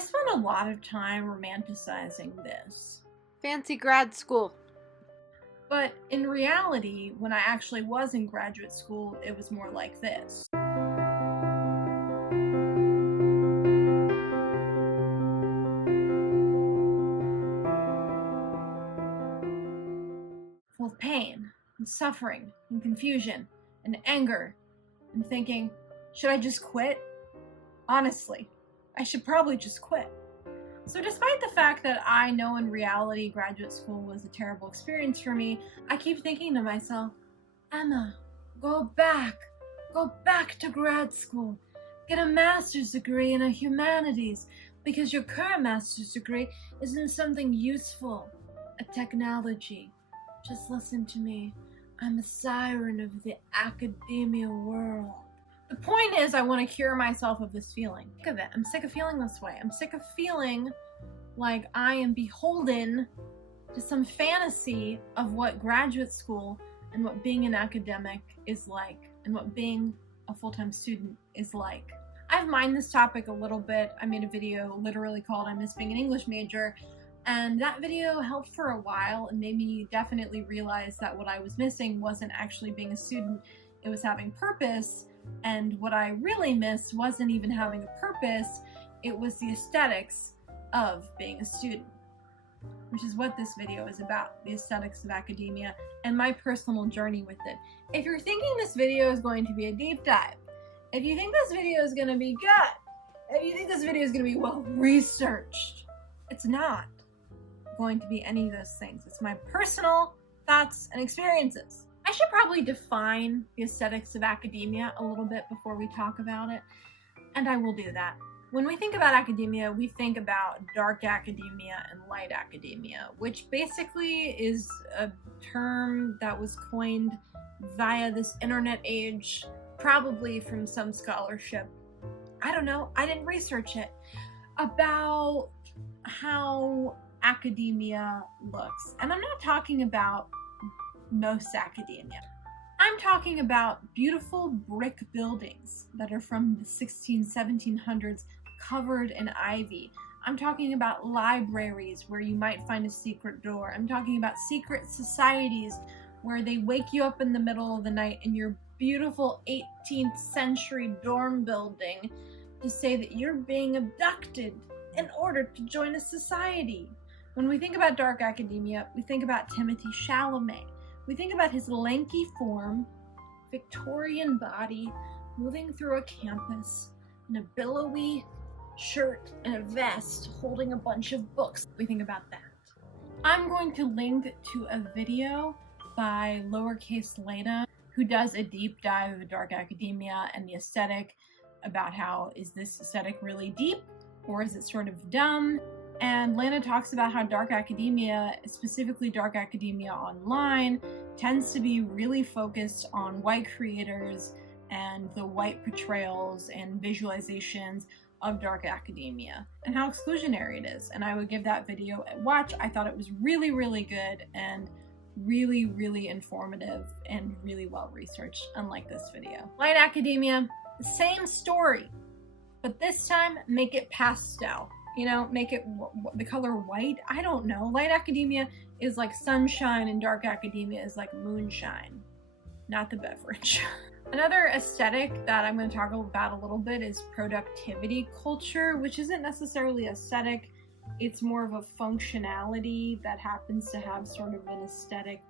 spent a lot of time romanticizing this. Fancy grad school. But in reality, when I actually was in graduate school, it was more like this. Full of pain and suffering and confusion and anger and thinking, should I just quit? Honestly, I should probably just quit. So despite the fact that I know in reality graduate school was a terrible experience for me, I keep thinking to myself, Emma, go back to grad school. Get a master's degree in humanities, because your current master's degree is in something useful, a technology. Just listen to me. I'm a siren of the academia world. The point is, I want to cure myself of this feeling. I'm sick of it. I'm sick of feeling this way. I'm sick of feeling like I am beholden to some fantasy of what graduate school and what being an academic is like, and what being a full-time student is like. I've mined this topic a little bit. I made a video literally called I Miss Being an English Major, and that video helped for a while and made me definitely realize that what I was missing wasn't actually being a student, it was having purpose. And what I really missed wasn't even having a purpose, it was the aesthetics of being a student, which is what this video is about, the aesthetics of academia and my personal journey with it. If you're thinking this video is going to be a deep dive, if you think this video is going to be good, if you think this video is going to be well researched, it's not going to be any of those things. It's my personal thoughts and experiences. I should probably define the aesthetics of academia a little bit before we talk about it, and I will do that. When we think about academia, we think about dark academia and light academia, which basically is a term that was coined via this internet age, probably from some scholarship. I don't know, I didn't research it, about how academia looks. And I'm not talking about most academia. I'm talking about beautiful brick buildings that are from the 1700s covered in ivy. I'm talking about libraries where you might find a secret door. I'm talking about secret societies where they wake you up in the middle of the night in your beautiful 18th century dorm building to say that you're being abducted in order to join a society. When we think about dark academia, we think about Timothée Chalamet. We think about his lanky form, Victorian body, moving through a campus in a billowy shirt and a vest, holding a bunch of books. We think about that. I'm going to link to a video by lowercase Lena, who does a deep dive of dark academia and the aesthetic, about how, is this aesthetic really deep or is it sort of dumb? And Lana talks about how dark academia, specifically dark academia online, tends to be really focused on white creators and the white portrayals and visualizations of dark academia, and how exclusionary it is. And I would give that video a watch. I thought it was really, really good and really, really informative and really well researched, unlike this video. Light academia, the same story, but this time make it pastel. You know, make it the color white. I don't know. Light academia is like sunshine and dark academia is like moonshine, not the beverage. Another aesthetic that I'm going to talk about a little bit is productivity culture, which isn't necessarily aesthetic. It's more of a functionality that happens to have sort of an aesthetic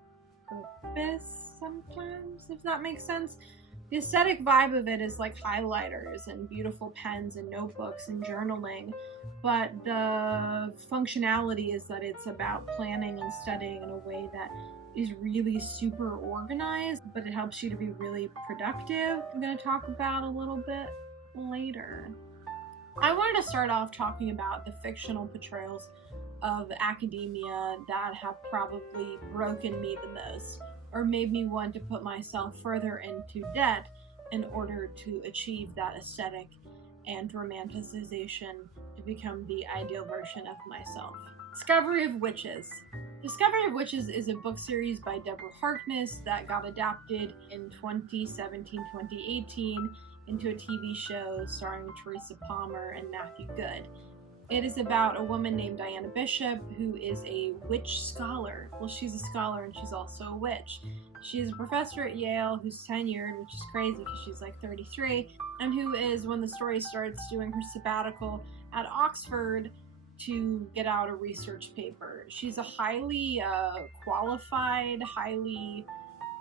purpose sometimes, if that makes sense. The aesthetic vibe of it is like highlighters and beautiful pens and notebooks and journaling, but the functionality is that it's about planning and studying in a way that is really super organized, but it helps you to be really productive. I'm going to talk about a little bit later. I wanted to start off talking about the fictional portrayals of academia that have probably broken me the most, or made me want to put myself further into debt in order to achieve that aesthetic and romanticization to become the ideal version of myself. Discovery of Witches. Discovery of Witches is a book series by Deborah Harkness that got adapted in 2017-2018 into a TV show starring Teresa Palmer and Matthew Good. It is about a woman named Diana Bishop who is a witch scholar. Well, she's a scholar and she's also a witch. She is a professor at Yale who's tenured, which is crazy because she's like 33, and who is, when the story starts, doing her sabbatical at Oxford to get out a research paper. She's a highly qualified, highly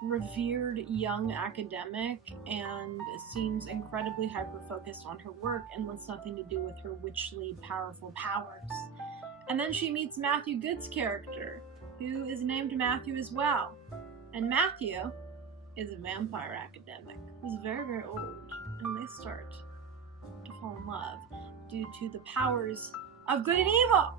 revered young academic and seems incredibly hyper-focused on her work and wants nothing to do with her witchly powerful powers. And then she meets Matthew Good's character, who is named Matthew as well. And Matthew is a vampire academic who's very, very old, and they start to fall in love due to the powers of good and evil.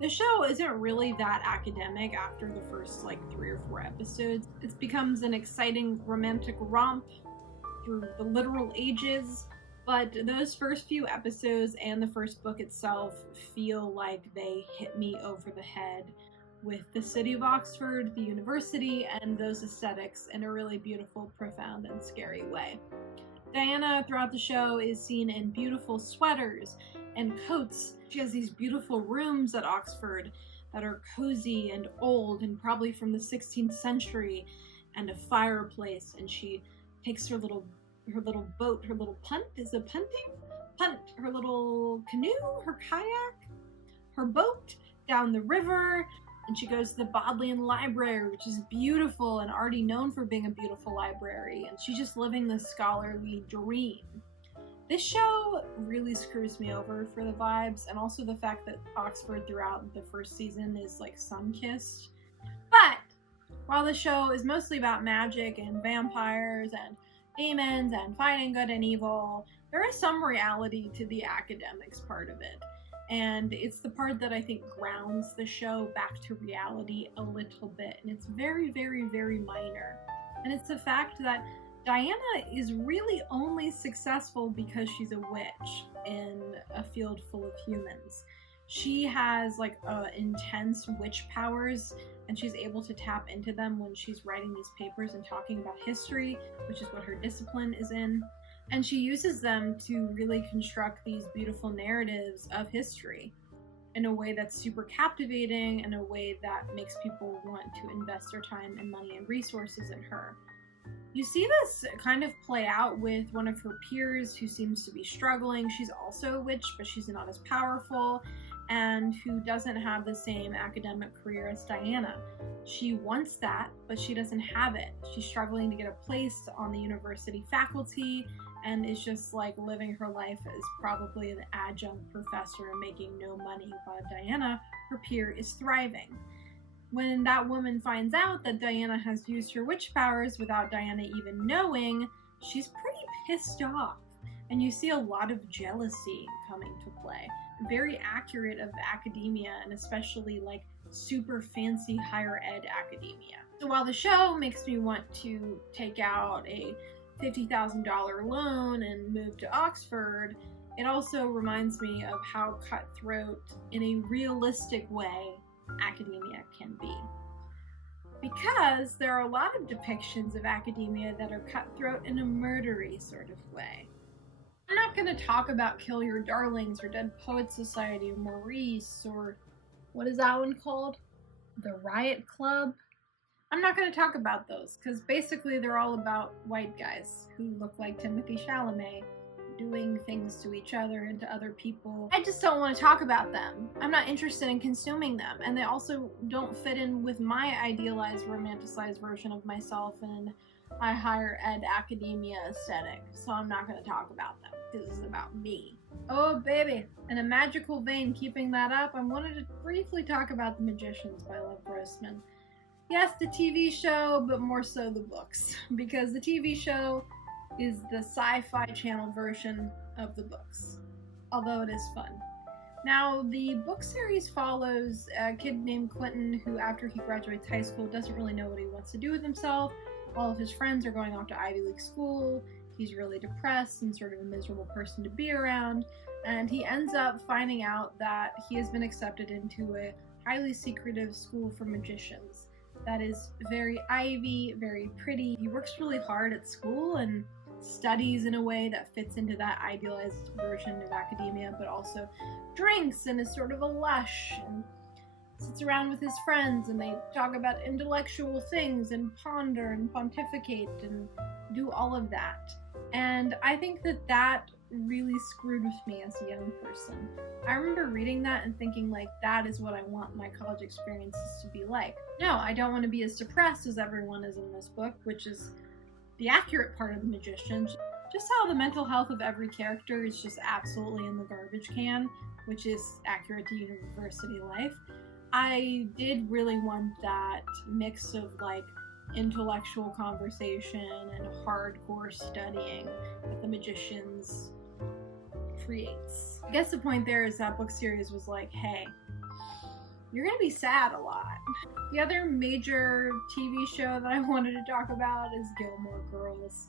The show isn't really that academic after the first 3 or 4 episodes. It becomes an exciting romantic romp through the literal ages, but those first few episodes and the first book itself feel like they hit me over the head with the city of Oxford, the university, and those aesthetics in a really beautiful, profound, and scary way. Diana, throughout the show, is seen in beautiful sweaters and coats. She has these beautiful rooms at Oxford that are cozy and old and probably from the 16th century, and a fireplace, and she takes her little boat, her little punt, is it punting? Punt, her little canoe, her kayak, her boat down the river, and she goes to the Bodleian Library, which is beautiful and already known for being a beautiful library, and she's just living the scholarly dream. This show really screws me over for the vibes, and also the fact that Oxford throughout the first season is sun-kissed. But while the show is mostly about magic and vampires and demons and fighting good and evil, there is some reality to the academics part of it. And it's the part that I think grounds the show back to reality a little bit. And it's very, very, very minor. And it's the fact that Diana is really only successful because she's a witch in a field full of humans. She has intense witch powers, and she's able to tap into them when she's writing these papers and talking about history, which is what her discipline is in. And she uses them to really construct these beautiful narratives of history in a way that's super captivating, in a way that makes people want to invest their time and money and resources in her. You see this kind of play out with one of her peers who seems to be struggling. She's also a witch, but she's not as powerful, and who doesn't have the same academic career as Diana. She wants that, but she doesn't have it. She's struggling to get a place on the university faculty, and is just living her life as probably an adjunct professor and making no money, while Diana, her peer, is thriving. When that woman finds out that Diana has used her witch powers without Diana even knowing, she's pretty pissed off. And you see a lot of jealousy coming to play. Very accurate of academia, and especially super fancy higher ed academia. So while the show makes me want to take out a $50,000 loan and move to Oxford, it also reminds me of how cutthroat, in a realistic way, academia can be. Because there are a lot of depictions of academia that are cutthroat in a murdery sort of way. I'm not going to talk about Kill Your Darlings or Dead Poets Society or Maurice or what is that one called? The Riot Club? I'm not going to talk about those because basically they're all about white guys who look like Timothée Chalamet doing things to each other and to other people. I just don't want to talk about them. I'm not interested in consuming them, and they also don't fit in with my idealized, romanticized version of myself in a higher ed academia aesthetic, so I'm not going to talk about them because this is about me. Oh baby, in a magical vein, keeping that up, I wanted to briefly talk about The Magicians by Lev Grossman. Yes, the TV show, but more so the books, because the TV show is the Sci-Fi Channel version of the books, although it is fun. Now, the book series follows a kid named Quentin who, after he graduates high school, doesn't really know what he wants to do with himself. All of his friends are going off to Ivy League school. He's really depressed and sort of a miserable person to be around, and he ends up finding out that he has been accepted into a highly secretive school for magicians that is very Ivy, very pretty. He works really hard at school, and studies in a way that fits into that idealized version of academia, but also drinks and is sort of a lush and sits around with his friends and they talk about intellectual things and ponder and pontificate and do all of that. And I think that really screwed with me as a young person. I remember reading that and thinking, like, that is what I want my college experiences to be like. No, I don't want to be as depressed as everyone is in this book, which is the accurate part of The Magician. Just how the mental health of every character is just absolutely in the garbage can, which is accurate to university life. I did really want that mix of, like, intellectual conversation and hardcore studying that The Magicians creates. I guess the point there is that book series was like, hey, you're gonna be sad a lot. The other major TV show that I wanted to talk about is Gilmore Girls.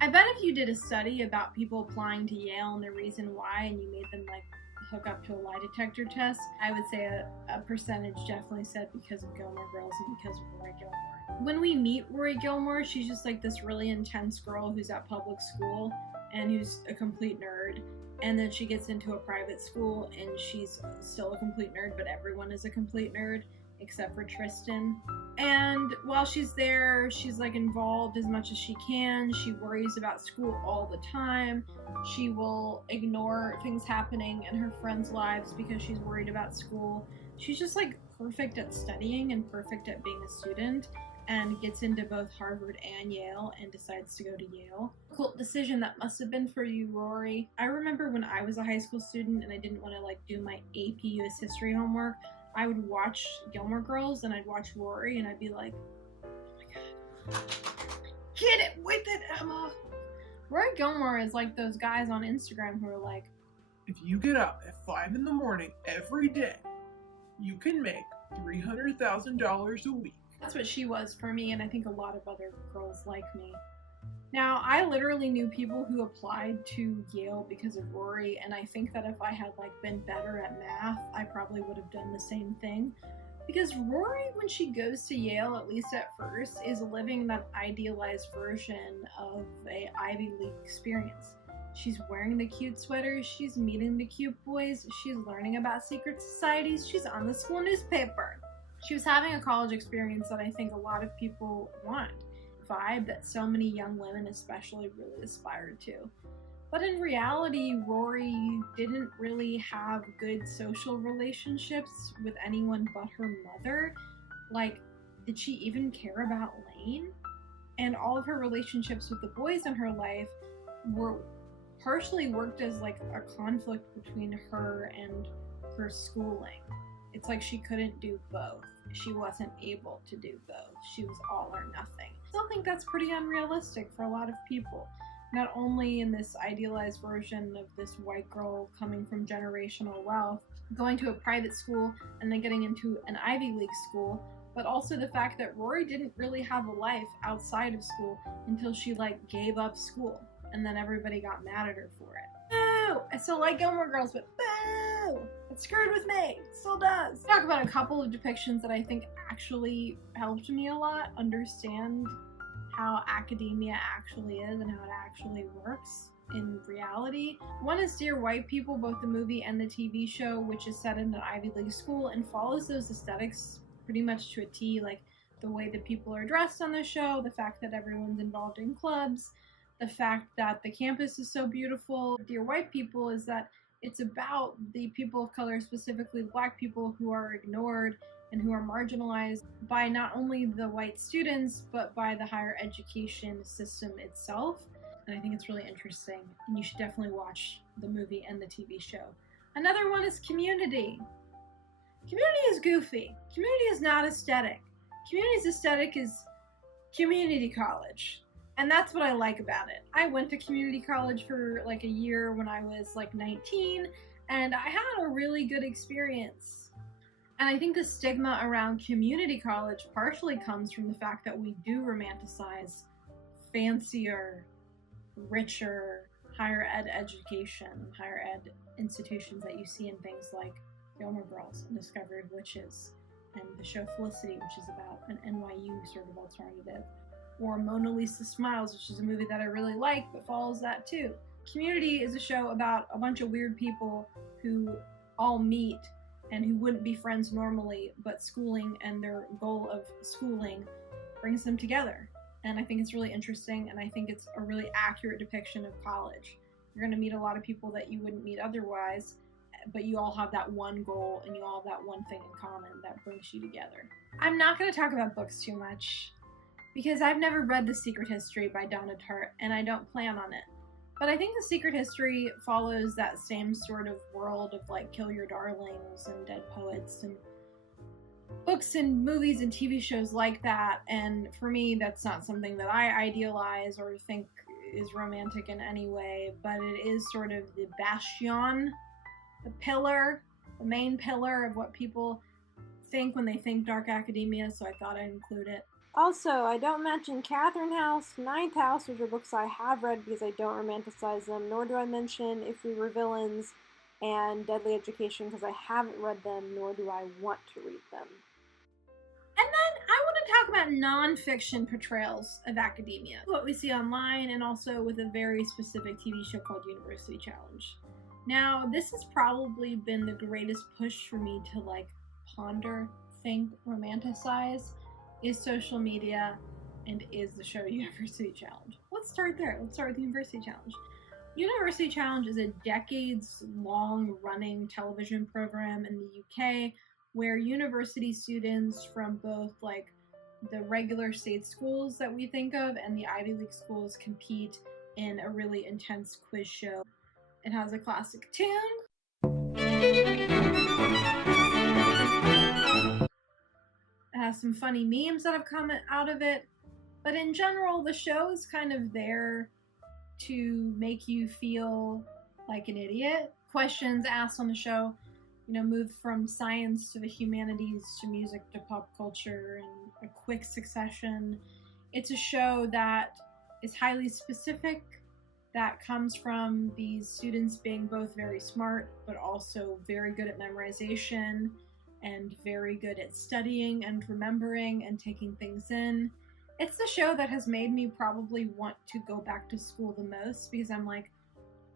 I bet if you did a study about people applying to Yale and the reason why, and you made them, like, hook up to a lie detector test, I would say a percentage definitely said because of Gilmore Girls and because of Rory Gilmore. When we meet Rory Gilmore, she's just like this really intense girl who's at public school and who's a complete nerd. And then she gets into a private school and she's still a complete nerd, but everyone is a complete nerd except for Tristan. And while she's there, she's like involved as much as she can. She worries about school all the time. She will ignore things happening in her friends' lives because she's worried about school. She's just like perfect at studying and perfect at being a student, and gets into both Harvard and Yale and decides to go to Yale. Cool decision that must have been for you, Rory. I remember when I was a high school student and I didn't want to like do my AP US history homework, I would watch Gilmore Girls and I'd watch Rory and I'd be like, oh my god, get it with it, Emma. Rory Gilmore is like those guys on Instagram who are like, if you get up at 5 in the morning every day, you can make $300,000 a week. That's what she was for me, and I think a lot of other girls like me. Now, I literally knew people who applied to Yale because of Rory, and I think that if I had like been better at math, I probably would have done the same thing. Because Rory, when she goes to Yale, at least at first, is living that idealized version of a Ivy League experience. She's wearing the cute sweaters, she's meeting the cute boys, she's learning about secret societies, she's on the school newspaper. She was having a college experience that I think a lot of people want. Vibe that so many young women especially really aspire to. But in reality, Rory didn't really have good social relationships with anyone but her mother. Like, did she even care about Lane? And all of her relationships with the boys in her life were partially worked as like a conflict between her and her schooling. It's like she couldn't do both. She wasn't able to do both. She was all or nothing. I still think that's pretty unrealistic for a lot of people. Not only in this idealized version of this white girl coming from generational wealth, going to a private school and then getting into an Ivy League school, but also the fact that Rory didn't really have a life outside of school until she like gave up school, and then everybody got mad at her for it. Boo! I still like Gilmore Girls, but boo! It screwed with me. It still does. Talk about a couple of depictions that I think actually helped me a lot understand how academia actually is and how it actually works in reality. One is Dear White People, both the movie and the TV show, which is set in an Ivy League school and follows those aesthetics pretty much to a T, like the way that people are dressed on the show, the fact that everyone's involved in clubs, the fact that the campus is so beautiful. Dear White People is that it's about the people of color, specifically Black people, who are ignored and who are marginalized by not only the white students, but by the higher education system itself. And I think it's really interesting, and you should definitely watch the movie and the TV show. Another one is Community. Community is goofy. Community is not aesthetic. Community's aesthetic is community college. And that's what I like about it. I went to community college for like a year when I was like 19, and I had a really good experience. And I think the stigma around community college partially comes from the fact that we do romanticize fancier, richer, higher ed education, higher ed institutions that you see in things like Gilmore Girls and Discovery of Witches and the show Felicity, which is about an NYU sort of alternative. or Mona Lisa Smiles, which is a movie that I really like but follows that too. Community is a show about a bunch of weird people who all meet and who wouldn't be friends normally, but schooling and their goal of schooling brings them together. And I think it's really interesting, and I think it's a really accurate depiction of college. You're going to meet a lot of people that you wouldn't meet otherwise, but you all have that one goal and you all have that one thing in common that brings you together. I'm not going to talk about books too much because I've never read The Secret History by Donna Tartt, and I don't plan on it. But I think The Secret History follows that same sort of world of like Kill Your Darlings and Dead Poets and books and movies and TV shows like that. And for me, that's not something that I idealize or think is romantic in any way, but it is sort of the bastion, the pillar, the main pillar of what people think when they think dark academia, so I thought I'd include it. Also, I don't mention Catherine House, Ninth House, which are books I have read because I don't romanticize them, nor do I mention If We Were Villains and Deadly Education because I haven't read them, nor do I want to read them. And then I want to talk about non-fiction portrayals of academia, what we see online, and also with a very specific TV show called University Challenge. Now, this has probably been the greatest push for me to like ponder, think, romanticize, is social media, and is the show University Challenge. Let's start there. Let's start with the University Challenge. University Challenge is a decades-long running television program in the UK where university students from both like the regular state schools that we think of and the Ivy League schools compete in a really intense quiz show. It has a classic tune. It has some funny memes that have come out of it, but in general, the show is kind of there to make you feel like an idiot. Questions asked on the show, move from science to the humanities to music to pop culture in a quick succession. It's a show that is highly specific, that comes from these students being both very smart, but also very good at memorization and very good at studying and remembering and taking things in. It's the show that has made me probably want to go back to school the most because I'm like,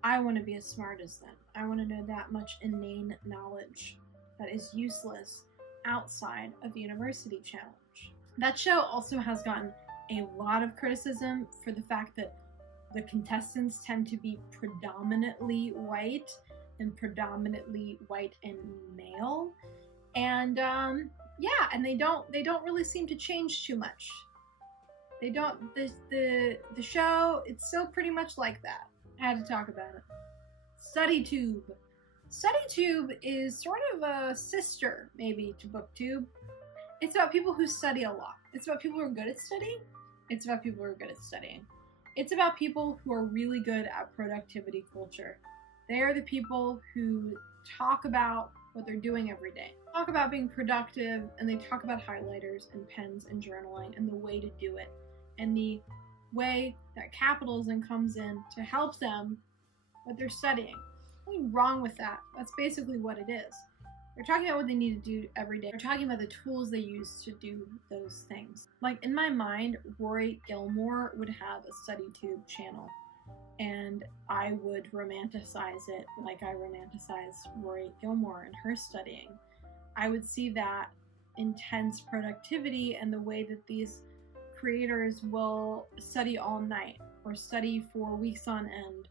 I want to be as smart as them. I want to know that much inane knowledge that is useless outside of the University Challenge. That show also has gotten a lot of criticism for the fact that the contestants tend to be predominantly white and male. And and they don't really seem to change too much. They don't, the show, it's still pretty much like that. I had to talk about it. StudyTube. StudyTube is sort of a sister, maybe, to BookTube. It's about people who study a lot. It's about people who are good at studying. It's about people who are good at studying. It's about people who are really good at productivity culture. They are the people who talk about what they're doing every day. Talk about being productive, and they talk about highlighters and pens and journaling and the way to do it and the way that capitalism comes in to help them what they're studying. Nothing wrong with that. That's basically what it is. They're talking about what they need to do every day. They're talking about the tools they use to do those things. Like, in my mind, Rory Gilmore would have a StudyTube channel, and I would romanticize it like I romanticize Rory Gilmore and her studying. I would see that intense productivity and the way that these creators will study all night, or study for weeks on end,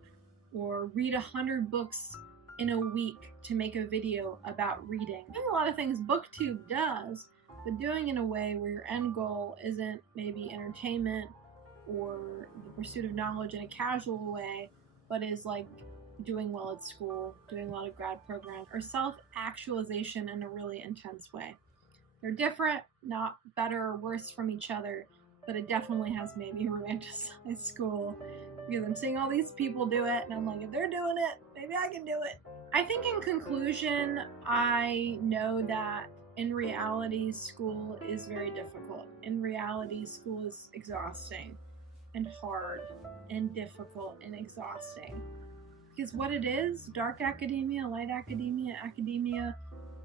or read 100 books in a week to make a video about reading. Doing a lot of things BookTube does, but doing in a way where your end goal isn't maybe entertainment or the pursuit of knowledge in a casual way, but is like doing well at school, doing a lot of grad programs, or self-actualization in a really intense way. They're different, not better or worse from each other, but it definitely has made me romanticize school because I'm seeing all these people do it, and I'm like, if they're doing it, maybe I can do it. I think in conclusion, I know that in reality, school is very difficult. In reality, school is exhausting and hard and difficult and exhausting. Because what it is, dark academia, light academia, academia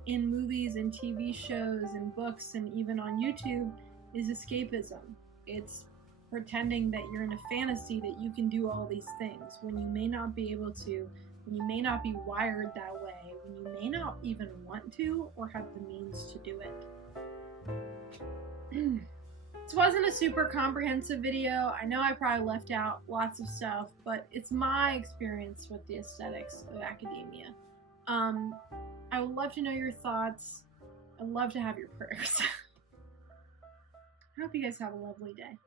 in movies and TV shows and books and even on YouTube, is escapism. It's pretending that you're in a fantasy that you can do all these things when you may not be able to, when you may not be wired that way, when you may not even want to or have the means to do it. This wasn't a super comprehensive video. I know I probably left out lots of stuff, but it's my experience with the aesthetics of academia. I would love to know your thoughts. I'd love to have your prayers. I hope you guys have a lovely day.